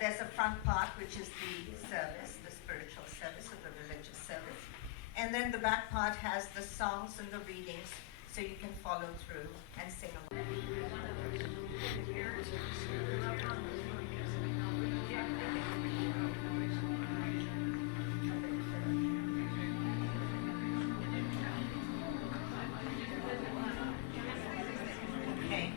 There's a front part, which is the service, the spiritual service or the religious service. And then the back part has the songs and the readings, so you can follow through and sing along. Okay.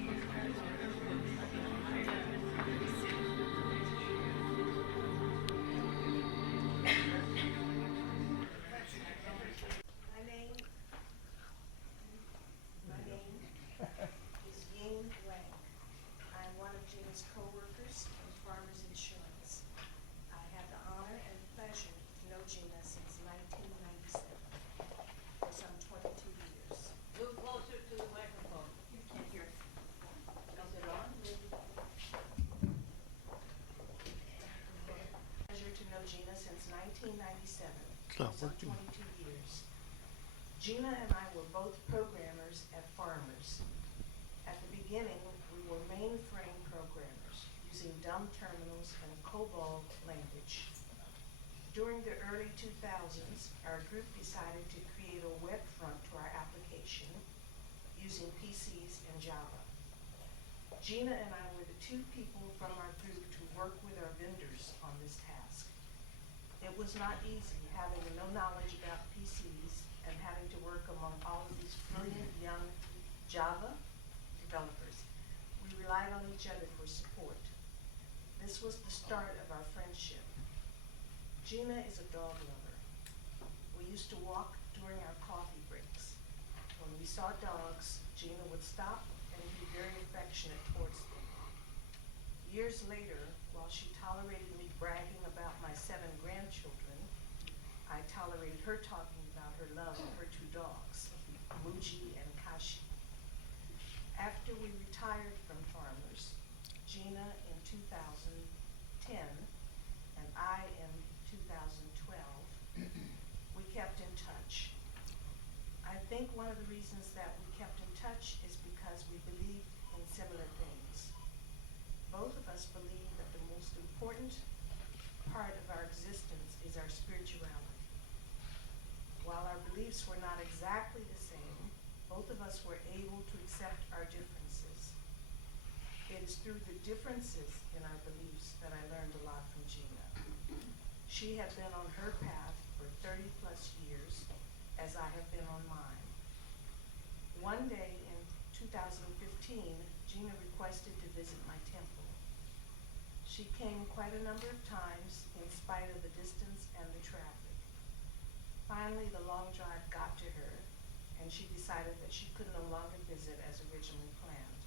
My name is Ying Wang. I'm one of Gina's co-workers in Farmers Insurance. I have the honor and pleasure to know Gina since 1997, for some 22 years. Move closer to the microphone. You can't hear. Is it on? Pleasure to know Gina since 1997, It's not for some working. 22 years. Gina and I were both programmers at Farmers. At the beginning, we were mainframe programmers using dumb terminals and COBOL language. During the early 2000s, our group decided to create a web front to our application using PCs and Java. Gina and I were the two people from our group to work with our vendors on this task. It was not easy having no knowledge about PCs and having to work among all of these brilliant young Java developers. We relied on each other for support. This was the start of our friendship. Gina is a dog lover. We used to walk during our coffee breaks. When we saw dogs, Gina would stop and be very affectionate towards them. Years later, while she tolerated me bragging about my 7 grandchildren, I tolerated her talking about her love of her 2 dogs, Muji and Kashi. After we retired from Farmers, Gina in 2010 and I in 2012, we kept in touch. I think one of the reasons that we kept in touch is because we believed in similar things. Both of us believe that the most important part of our existence is our spirituality. While our beliefs were not exactly the same, both of us were able to accept our differences. It is through the differences in our beliefs that I learned a lot from Gina. She had been on her path for 30 plus years, as I have been on mine. One day in 2015, Gina requested to visit my temple. She came quite a number of times in spite of the distance and the traffic. Finally, the long drive got to her, and she decided that she could no longer visit as originally planned.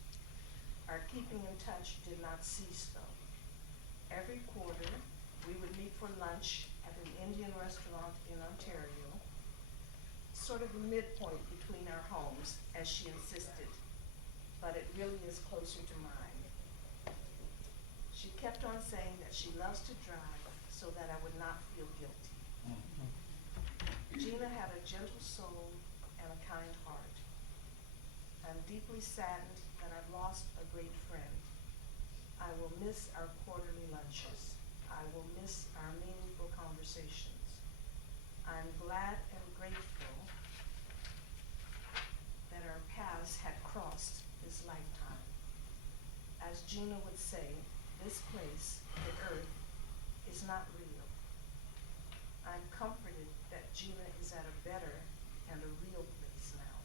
Our keeping in touch did not cease, though. Every quarter, we would meet for lunch at an Indian restaurant in Ontario, sort of the midpoint between our homes, as she insisted, but it really is closer to mine. She kept on saying that she loves to drive so that I would not feel guilty. Gina had a gentle soul and a kind heart. I'm deeply saddened that I've lost a great friend. I will miss our quarterly lunches. I will miss our meaningful conversations. I'm glad and grateful that our paths had crossed this lifetime. As Gina would say, this place, the earth, is not real. I'm comforted that Gina is at a better and a real place now.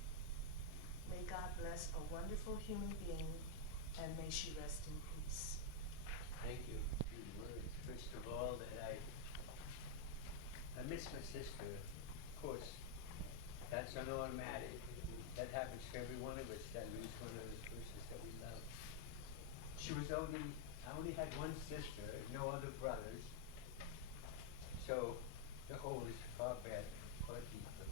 May God bless a wonderful human being, and may she rest in peace. Thank you. Few words. First of all, that I miss my sister. Of course, that's an automatic. That happens to every one of us, that lose one of those persons that we love. I only had one sister, no other brothers. So the whole is far better, far deeper.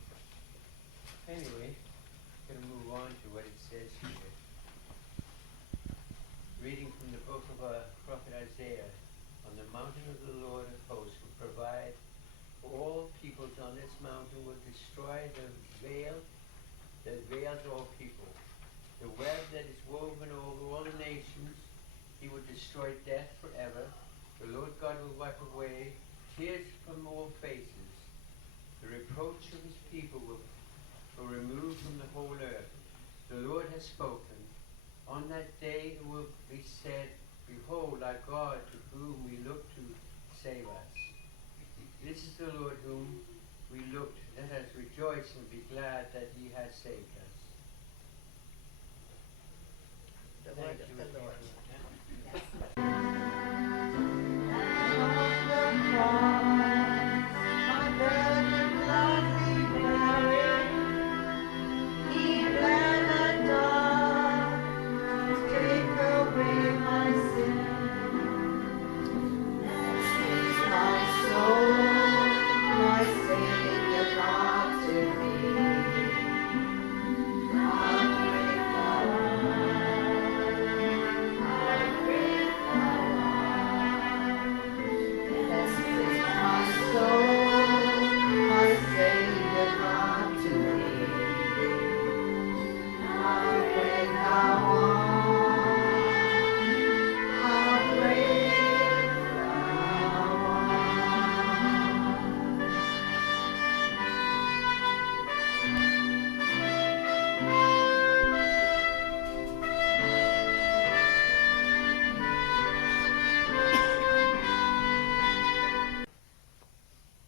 Anyway, I'm going to move on to what it says here. Reading from the book of Prophet Isaiah, on the mountain of the Lord of hosts will provide for all peoples on this mountain, will destroy the veil that veils all people. The web that is woven over all the nations, he will destroy death forever. The Lord God will wipe away tears from all faces. The reproach of his people will remove from the whole earth. The Lord has spoken. On that day it will be said, Behold our God to whom we look to save us. This is the Lord whom we looked. Let us rejoice and be glad that he has saved us. The Thank word of you, the Lord. Lord.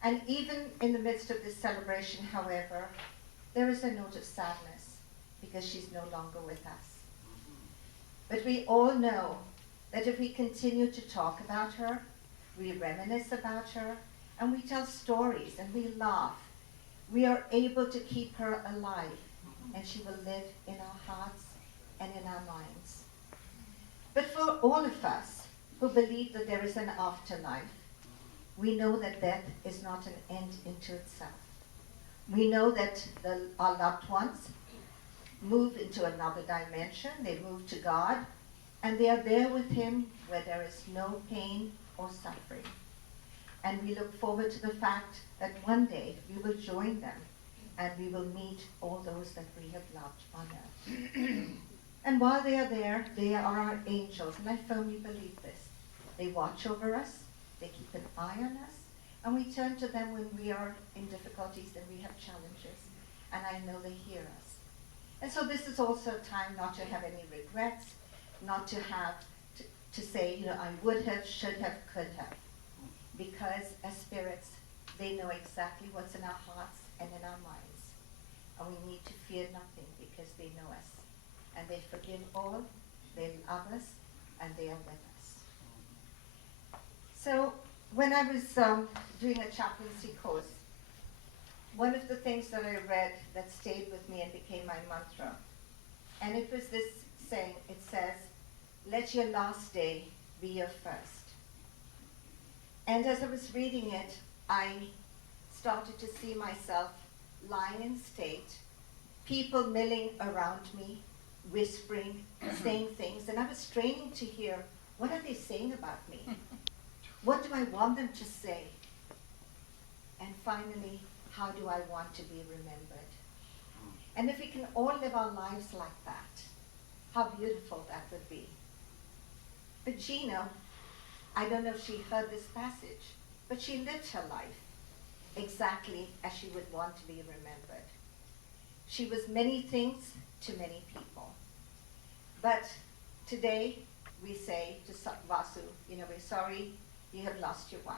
And even in the midst of this celebration, however, there is a note of sadness because she's no longer with us. But we all know that if we continue to talk about her, we reminisce about her, and we tell stories and we laugh, we are able to keep her alive, and she will live in our hearts and in our minds. But for all of us who believe that there is an afterlife, we know that death is not an end into itself. We know that our loved ones move into another dimension, they move to God, and they are there with him where there is no pain or suffering. And we look forward to the fact that one day we will join them and we will meet all those that we have loved on earth. And while they are there, they are our angels, and I firmly believe this. They watch over us, they keep an eye on us, and we turn to them when we are in difficulties and we have challenges, and I know they hear us. And so this is also a time not to have any regrets, not to have to say, I would have, should have, could have. Because as spirits, they know exactly what's in our hearts and in our minds. And we need to fear nothing because they know us. And they forgive all, they love us, and they are with us. So when I was doing a chaplaincy course, one of the things that I read that stayed with me and became my mantra, and it was this saying, it says, let your last day be your first. And as I was reading it, I started to see myself lying in state, people milling around me, whispering, saying things, and I was straining to hear, what are they saying about me? What do I want them to say? And finally, how do I want to be remembered? And if we can all live our lives like that, how beautiful that would be. But Gina, I don't know if she heard this passage, but she lived her life exactly as she would want to be remembered. She was many things to many people. But today, we say to Vasu, we're sorry you have lost your wife.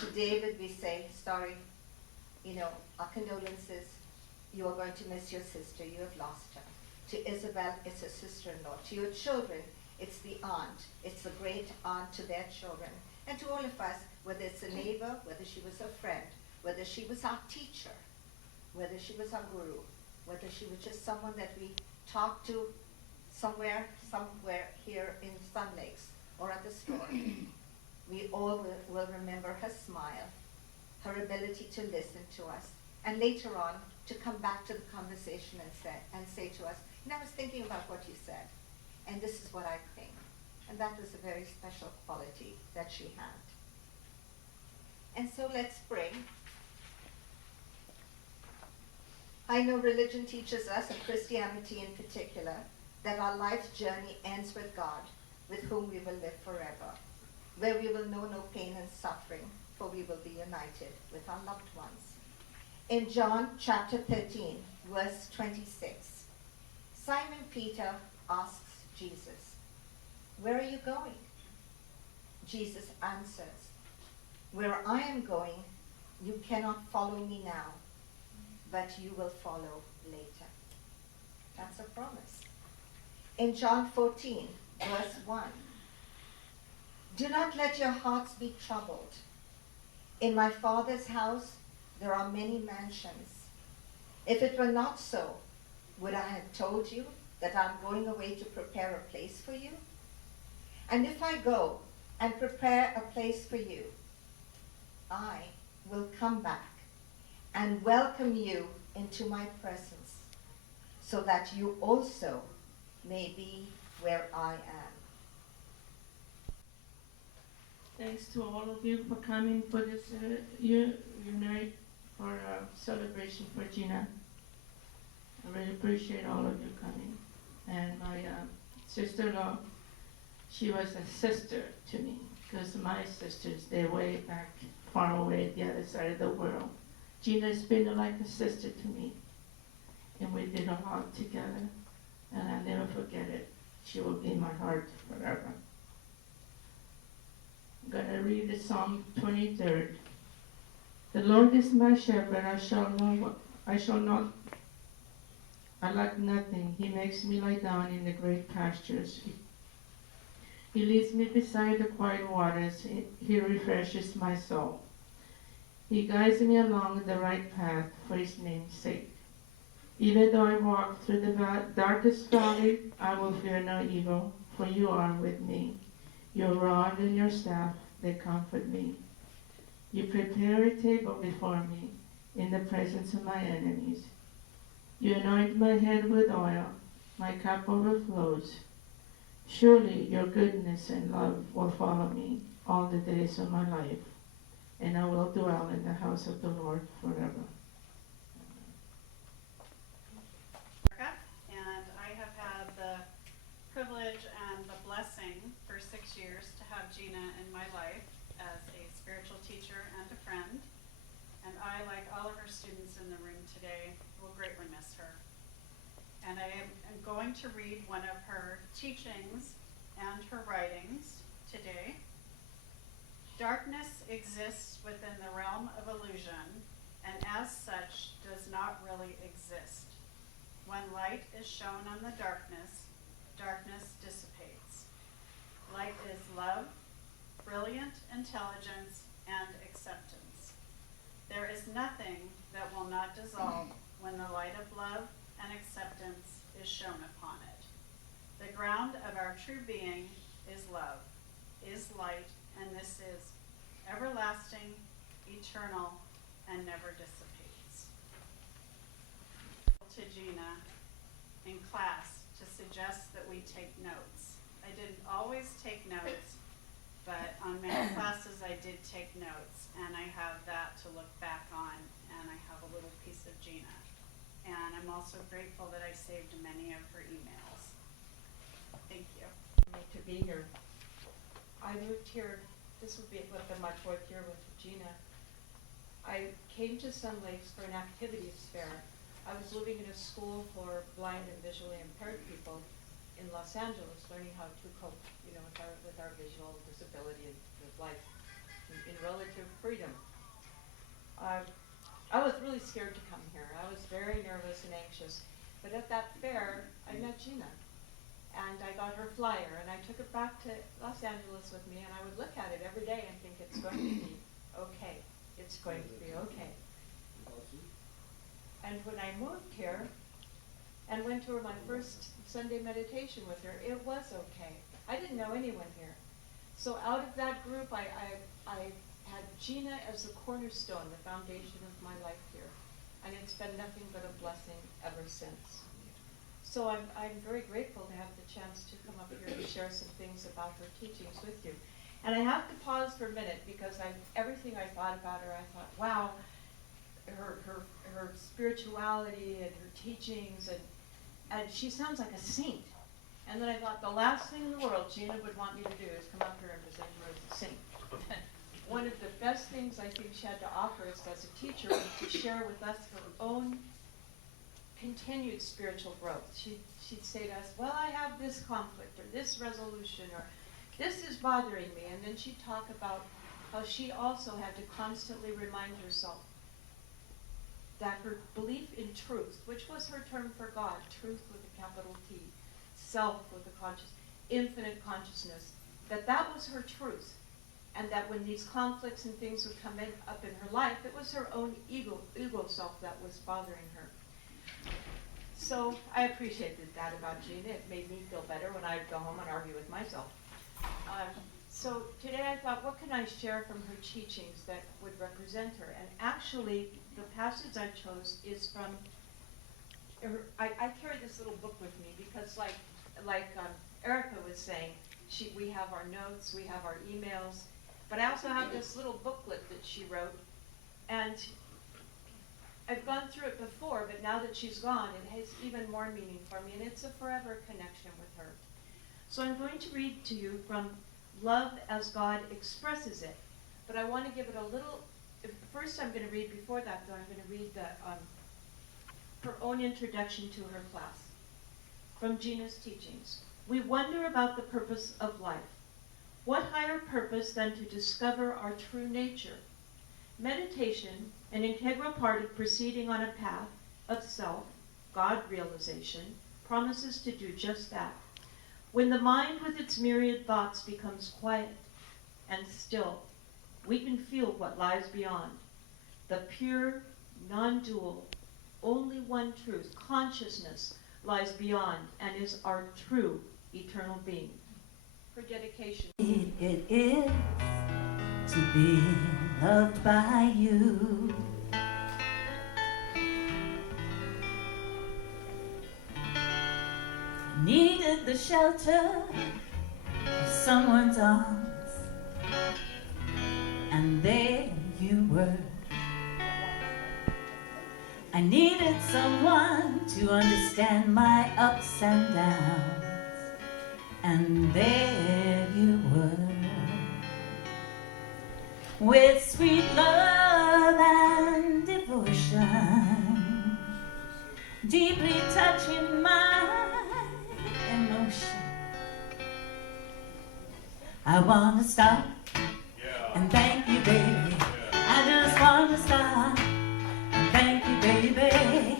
To David, we say, sorry, our condolences. You are going to miss your sister. You have lost her. To Isabel, it's her sister-in-law. To your children, it's the aunt. It's the great aunt to their children. And to all of us, whether it's a neighbor, whether she was a friend, whether she was our teacher, whether she was our guru, whether she was just someone that we talked to somewhere here in Sun Lakes or at the store. We all will remember her smile, her ability to listen to us, and later on to come back to the conversation and say to us, I was thinking about what you said, and this is what I think. And that was a very special quality that she had. And so let's pray. I know religion teaches us, and Christianity in particular, that our life's journey ends with God, with whom we will live forever. where we will know no pain and suffering, for we will be united with our loved ones. In John chapter 13, verse 26, Simon Peter asks Jesus, "Where are you going?" Jesus answers, "Where I am going, you cannot follow me now, but you will follow later." That's a promise. In John 14, verse 1, "Do not let your hearts be troubled. In my Father's house there are many mansions. If it were not so, would I have told you that I'm going away to prepare a place for you? And if I go and prepare a place for you, I will come back and welcome you into my presence, so that you also may be where I am." Thanks to all of you for coming for this unite for celebration for Gina. I really appreciate all of you coming. And my sister-in-law, she was a sister to me, because my sisters, they're way back, far away, the other side of the world. Gina's been like a sister to me, and we did a lot together, and I'll never forget it. She will be in my heart forever. I'm going to read the Psalm 23rd. The Lord is my shepherd, I lack nothing. He makes me lie down in the great pastures. He leads me beside the quiet waters. He refreshes my soul. He guides me along the right path for his name's sake. Even though I walk through the darkest valley, I will fear no evil, for you are with me. Your rod and your staff, they comfort me. You prepare a table before me in the presence of my enemies. You anoint my head with oil, my cup overflows. Surely your goodness and love will follow me all the days of my life, and I will dwell in the house of the Lord forever. And I have had the privilege and the blessing for 6 years to have Gina in my life as a spiritual teacher and a friend. And I, like all of her students in the room today, will greatly miss her. And I am going to read one of her teachings and her writings today. Darkness exists within the realm of illusion, and as such does not really exist. When light is shown on the darkness, darkness dissipates. Light is love, brilliant intelligence, and acceptance. There is nothing that will not dissolve when the light of love and acceptance is shown upon it. The ground of our true being is love, is light, and this is everlasting, eternal, and never dissipates. To Gina in class to suggest that we take notes. I didn't always take notes, but on many classes I did take notes, and I have that to look back on, and I have a little piece of Gina. And I'm also grateful that I saved many of her emails. Thank you. To be here. I moved here, this would have been my 4th year with Gina. I came to Sun Lakes for an activities fair. I was living in a school for blind and visually impaired people in Los Angeles, learning how to cope, with our visual disability and with life in relative freedom. I was really scared to come here. I was very nervous and anxious. But at that fair, I met Gina. And I got her flyer, and I took it back to Los Angeles with me, and I would look at it every day and think, it's going to be okay. It's going to be okay. And when I moved here and went to my first Sunday meditation with her, it was okay. I didn't know anyone here. So out of that group, I had Gina as the cornerstone, the foundation of my life here. And it's been nothing but a blessing ever since. So I'm very grateful to have the chance to come up here and share some things about her teachings with you. And I have to pause for a minute because everything I thought about her, I thought, wow, her spirituality and her teachings, and she sounds like a saint. And then I thought, the last thing in the world Gina would want me to do is come up here and present her as a saint. best things I think she had to offer us as a teacher was to share with us her own continued spiritual growth. She'd say to us, well, I have this conflict, or this resolution, or this is bothering me. And then she'd talk about how she also had to constantly remind herself that her belief in truth, which was her term for God, truth with a capital T, self with a infinite consciousness, that was her truth. And that when these conflicts and things would come up in her life, it was her own ego self that was bothering her. So I appreciated that about Gina. It made me feel better when I'd go home and argue with myself. So today I thought, what can I share from her teachings that would represent her? And actually, the passage I chose is from, I carry this little book with me because like Erica was saying, we have our notes, we have our emails, but I also have this little booklet that she wrote, and I've gone through it before, but now that she's gone, it has even more meaning for me, and it's a forever connection with her. So I'm going to read to you from Love as God Expresses It, but I want to give it a little, first I'm going to read, before that though, I'm going to read her own introduction to her class. From Gina's teachings. We wonder about the purpose of life. What higher purpose than to discover our true nature? Meditation, an integral part of proceeding on a path of self, God realization, promises to do just that. When the mind with its myriad thoughts becomes quiet and still, we can feel what lies beyond. The pure, non-dual, only one truth, consciousness, lies beyond and is our true eternal being. For dedication. It is to be loved by you. Needed the shelter of someone's arms, and there you were. I needed someone to understand my ups and downs, and there you were. With sweet love and devotion, deeply touching my emotion. I wanna stop and thank you, baby. I just wanna stop and thank you, baby.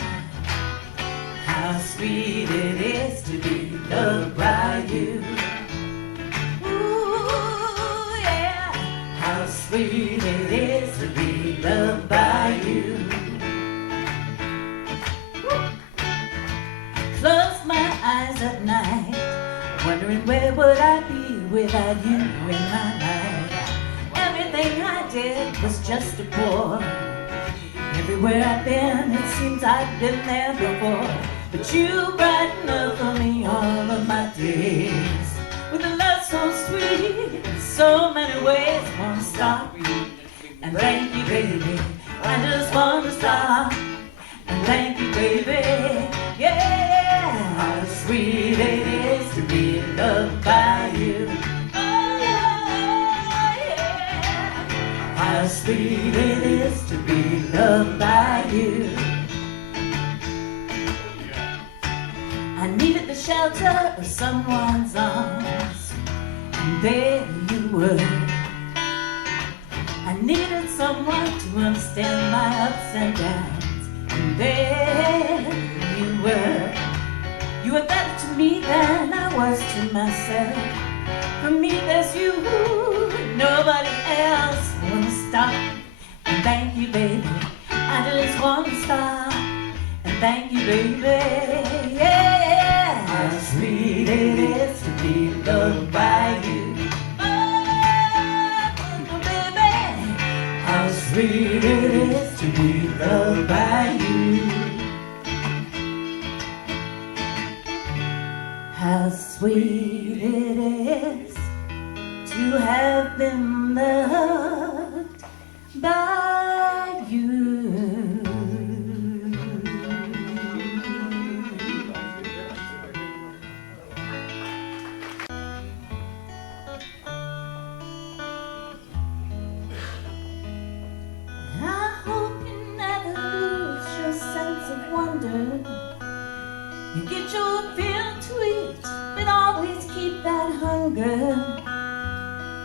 How sweet it is to be loved by you. Ooh, yeah. How sweet it is to be loved by you. Close my eyes at night, wondering where would I be without you in my life. Everything I did was just a bore. Everywhere I've been, it seems I've been there before. But you brighten up for me all of my days with a love so sweet, in so many ways. I wanna stop and thank you, baby. I just wanna stop and thank you, baby. Yeah, how sweet it is to be loved by you. Oh, yeah. How sweet it is to be loved by you. I needed the shelter of someone's arms, and there you were. I needed someone to understand my ups and downs, and there you were. You were better to me than I was to myself. For me there's you, nobody else. I wanna stop and thank you, baby. I just wanna stop and thank you, baby. Yeah, how sweet it is to be loved by you. Oh, baby, how sweet it is to be loved by you. How sweet it is to have been loved by you.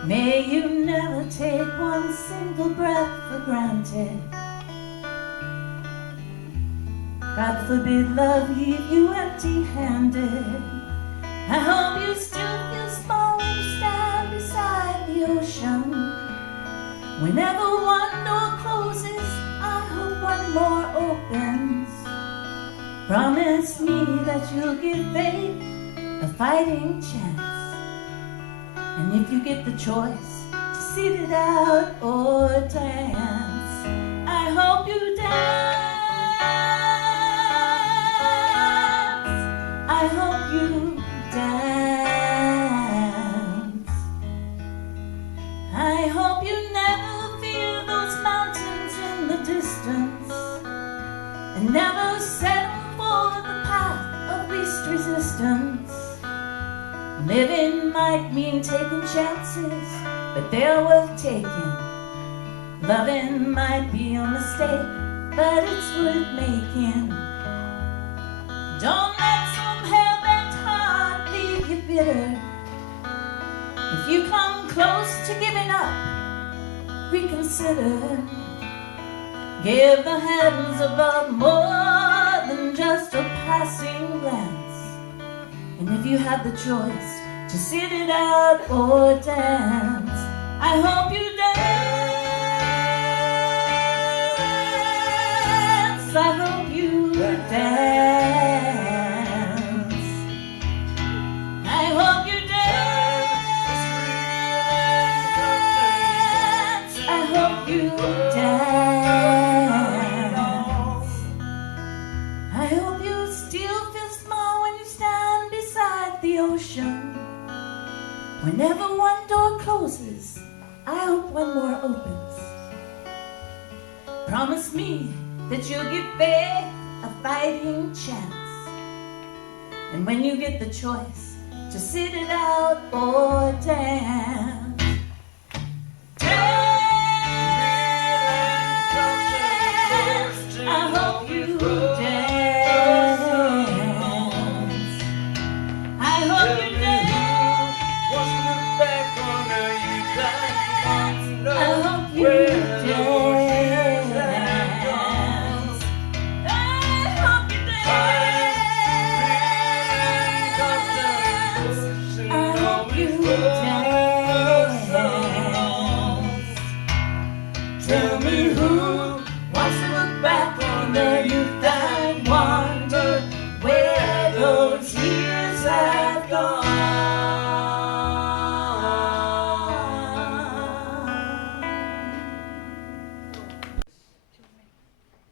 May you never take one single breath for granted. God forbid love leave you empty-handed. I hope you still feel small when you stand beside the ocean. Whenever one door closes, I hope one more opens. Promise me that you'll give faith a fighting chance. And if you get the choice to sit it out or dance, I hope you dance. I hope you dance. I hope you never fear those mountains in the distance, and never settle for the path of least resistance. Living might mean taking chances, but they're worth taking. Loving might be a mistake, but it's worth making. Don't let some hell-bent heart leave you bitter. If you come close to giving up, reconsider. Give the heavens above more than just a passing glance. And if you have the choice to sit it out or dance, I hope you dance. I hope you dance. I hope you dance. I hope you dance. I hope you still feel small when you stand beside the ocean. Whenever one door closes, I hope one more opens. Promise me that you'll give faith a fighting chance. And when you get the choice to sit it out or dance, dance. I hope you dance. I hope you dance. I hope you dance. I hope you dance. I hope you dance. Tell me who wants to look back on their youth and wonder where those years have gone.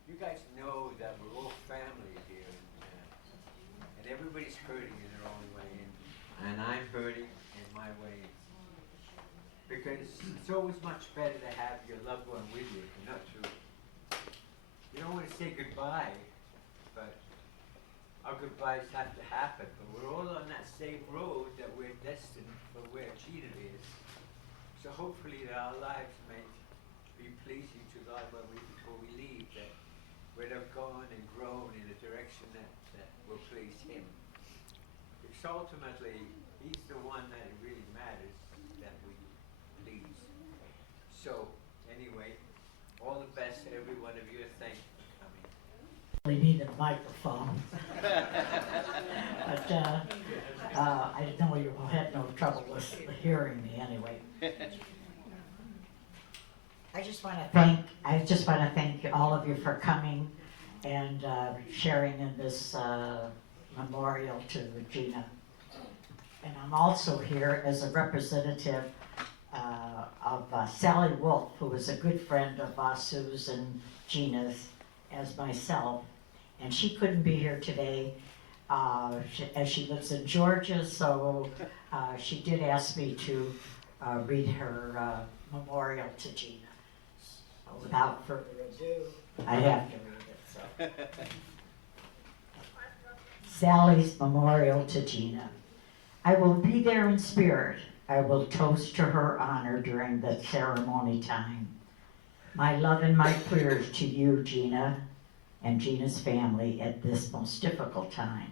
You guys know that we're all family here, and everybody's hurting in their own way, and I'm hurting in my way. Because it's always much better to have your loved one with you, not to. You don't want to say goodbye, but our goodbyes have to happen. But we're all on that same road that we're destined for where Gina is. So hopefully that our lives may be pleasing to God before we leave, that we'd have gone and grown in a direction that will please Him. Because ultimately, He's the one that it really matters that we please. So, anyway, all the best to every one of you. Thank you for coming. We need a microphone. But I know you had no trouble with hearing me anyway. I just want to thank all of you for coming and sharing in this memorial to Gina. And I'm also here as a representative of Sally Wolf, who is a good friend of Vasu's and Gina's, as myself. And she couldn't be here today as she lives in Georgia, so she did ask me to read her memorial to Gina. So without further ado, I have to read it. So. Sally's memorial to Gina. I will be there in spirit. I will toast to her honor during the ceremony time. My love and my prayers to you, Gina, and Gina's family at this most difficult time.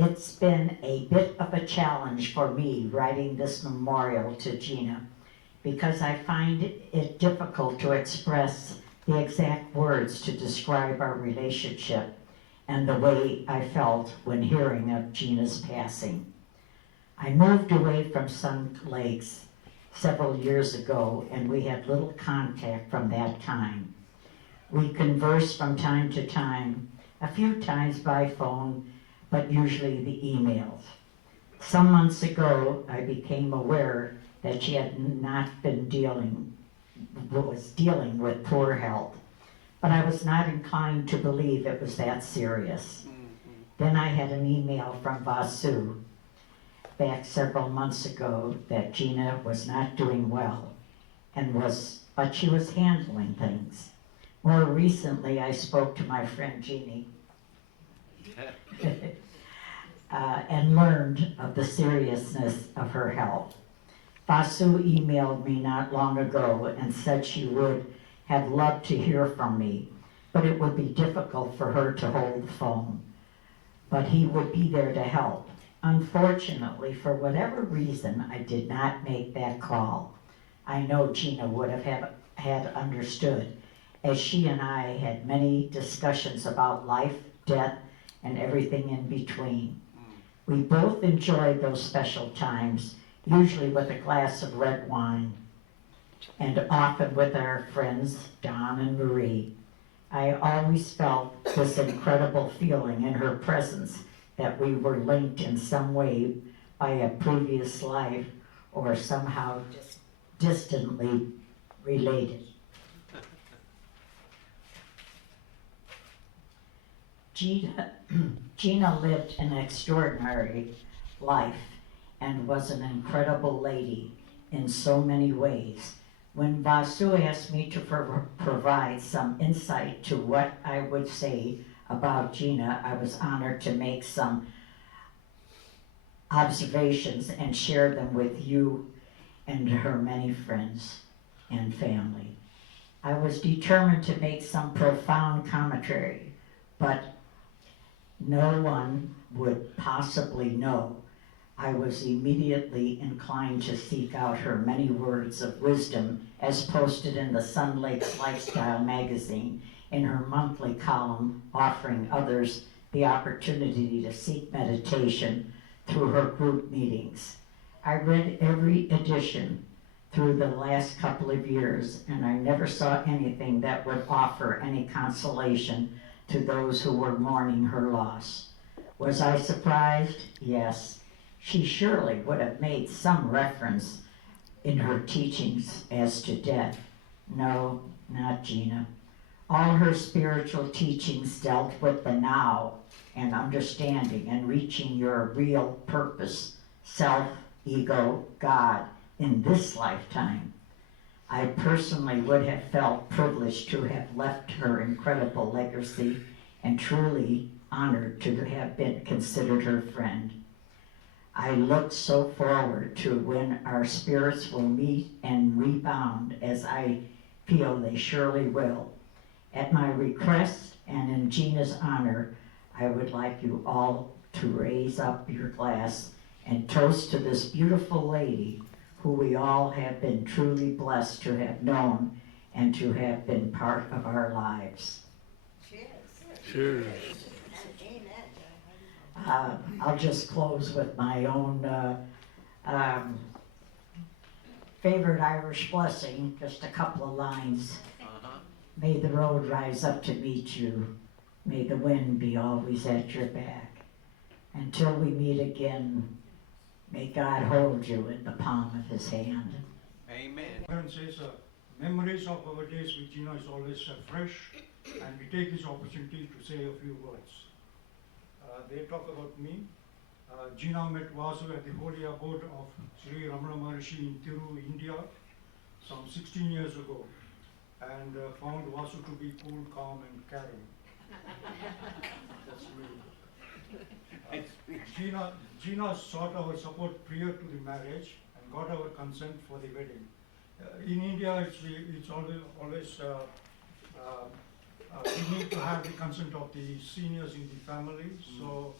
It's been a bit of a challenge for me writing this memorial to Gina because I find it difficult to express the exact words to describe our relationship and the way I felt when hearing of Gina's passing. I moved away from Sun Lakes several years ago, and we had little contact from that time. We conversed from time to time, a few times by phone, but usually the emails. Some months ago, I became aware that she had not been was dealing with poor health, but I was not inclined to believe it was that serious. Then I had an email from Vasu back several months ago that Gina was not doing well but she was handling things. More recently, I spoke to my friend Jeannie and learned of the seriousness of her health. Vasu emailed me not long ago and said she would have loved to hear from me, but it would be difficult for her to hold the phone. But he would be there to help. Unfortunately, for whatever reason, I did not make that call. I know Gina would have had understood, as she and I had many discussions about life, death, and everything in between. We both enjoyed those special times, usually with a glass of red wine, and often with our friends, Don and Marie. I always felt this incredible feeling in her presence that we were linked in some way by a previous life or somehow just distantly related. Gina lived an extraordinary life and was an incredible lady in so many ways. When Vasu asked me to provide some insight to what I would say about Gina, I was honored to make some observations and share them with you and her many friends and family. I was determined to make some profound commentary, but no one would possibly know. I was immediately inclined to seek out her many words of wisdom as posted in the Sun Lakes Lifestyle magazine in her monthly column, offering others the opportunity to seek meditation through her group meetings. I read every edition through the last couple of years, and I never saw anything that would offer any consolation to those who were mourning her loss. Was I surprised? Yes. She surely would have made some reference in her teachings as to death. No, not Gina. All her spiritual teachings dealt with the now and understanding and reaching your real purpose, self, ego, God, in this lifetime. I personally would have felt privileged to have left her incredible legacy and truly honored to have been considered her friend. I look so forward to when our spirits will meet and rebound, as I feel they surely will. At my request and in Gina's honor, I would like you all to raise up your glass and toast to this beautiful lady who we all have been truly blessed to have known and to have been part of our lives. Cheers. I'll just close with my own favorite Irish blessing, just a couple of lines. May the road rise up to meet you. May the wind be always at your back. Until we meet again, may God hold you in the palm of his hand. Amen. Friend says, memories of our days with Gina is always fresh, and we take this opportunity to say a few words. They talk about me. Gina met Vasu at the holy abode of Sri Ramana Maharishi in Thiru, India, some 16 years ago, and found Vasu to be cool, calm, and caring. That's me. Gina sought our support prior to the marriage and got our consent for the wedding. In India, it's always we need to have the consent of the seniors in the family. So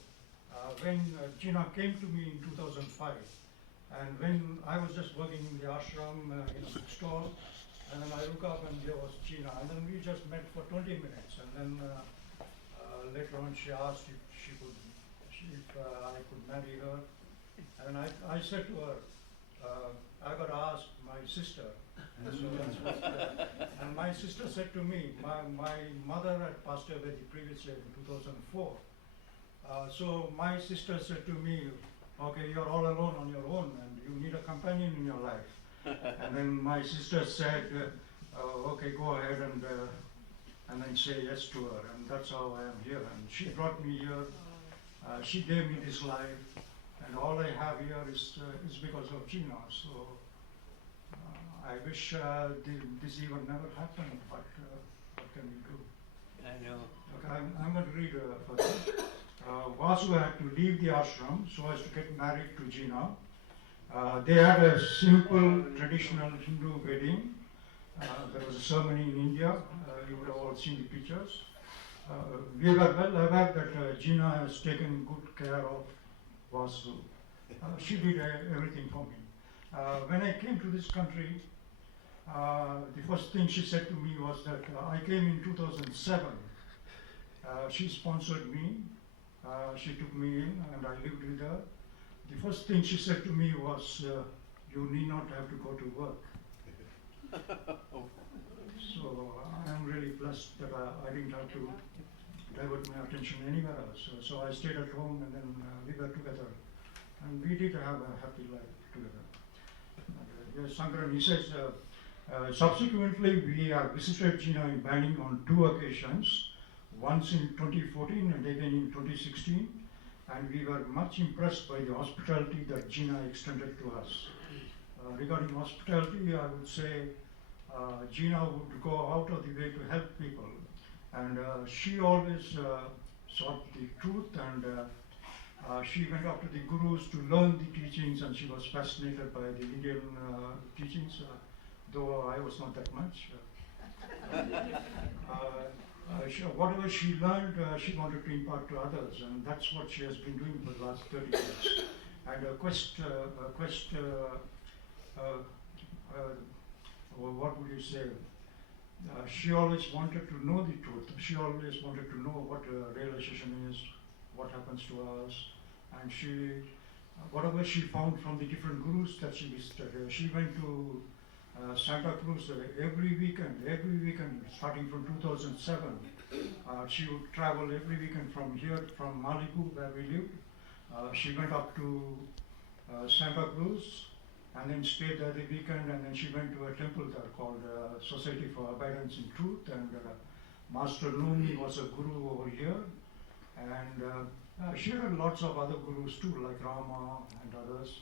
when Gina came to me in 2005, and when I was just working in the ashram in a bookstore, and then I look up and there was Gina, and then we just met for 20 minutes, and then later on she asked if I could marry her, and I said to her, I got to ask my sister. And, so that's what, and my sister said to me, my mother had passed away the previous year in 2004. So my sister said to me, okay, you're all alone on your own and you need a companion in your life. And then my sister said, okay, go ahead and then say yes to her. And that's how I am here. And she brought me here. She gave me this life. And all I have here is because of Gina. So I wish this even never happened, but what can we do? I know. Okay, I'm going to read further. Vasu had to leave the ashram so as to get married to Gina. They had a simple traditional Hindu wedding. There was a ceremony in India. You would have all seen the pictures. We were well aware that Gina has taken good care of Vasu. She did everything for me. When I came to this country, the first thing she said to me was that I came in 2007. She sponsored me. She took me in and I lived with her. The first thing she said to me was, you need not have to go to work. So I'm really blessed that I didn't have to divert my attention anywhere else. So I stayed at home and then we were together. And we did have a happy life together. Yes, Sankaran, he says, subsequently we have visited Gina in Banning on 2 occasions. Once in 2014 and again in 2016, and we were much impressed by the hospitality that Gina extended to us. Regarding hospitality, I would say Gina would go out of the way to help people, and she always sought the truth, and she went up to the gurus to learn the teachings, and she was fascinated by the Indian teachings, though I was not that much. Whatever she learned, she wanted to impart to others, and that's what she has been doing for the last 30 years. And what would you say? She always wanted to know the truth. She always wanted to know what realization is, what happens to us, and whatever she found from the different gurus that she visited. She went to Santa Cruz every weekend, starting from 2007. She would travel every weekend from here, from Malibu, where we lived. She went up to Santa Cruz and then stayed there the weekend, and then she went to a temple there called Society for Abidance in Truth, and Master Numi was a guru over here, and she had lots of other gurus too, like Rama and others.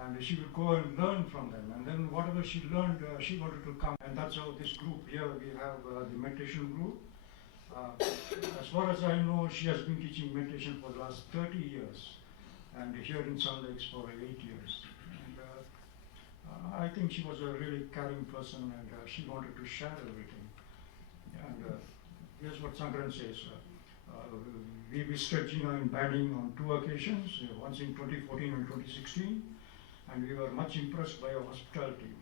And she would go and learn from them. And then whatever she learned, she wanted to come. And that's how this group here, we have the meditation group. As far as I know, she has been teaching meditation for the last 30 years. And here in Sun Lakes for 8 years. And I think she was a really caring person, and she wanted to share everything. And here's what Sankaran says. We visited Gina in Banning on 2 occasions, once in 2014 and 2016. And we were much impressed by her hospitality.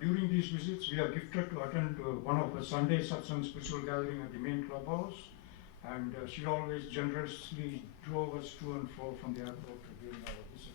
During these visits, we are gifted to attend one of the Sunday satsang spiritual gathering at the main clubhouse, and she always generously drove us to and fro from the airport during our visit.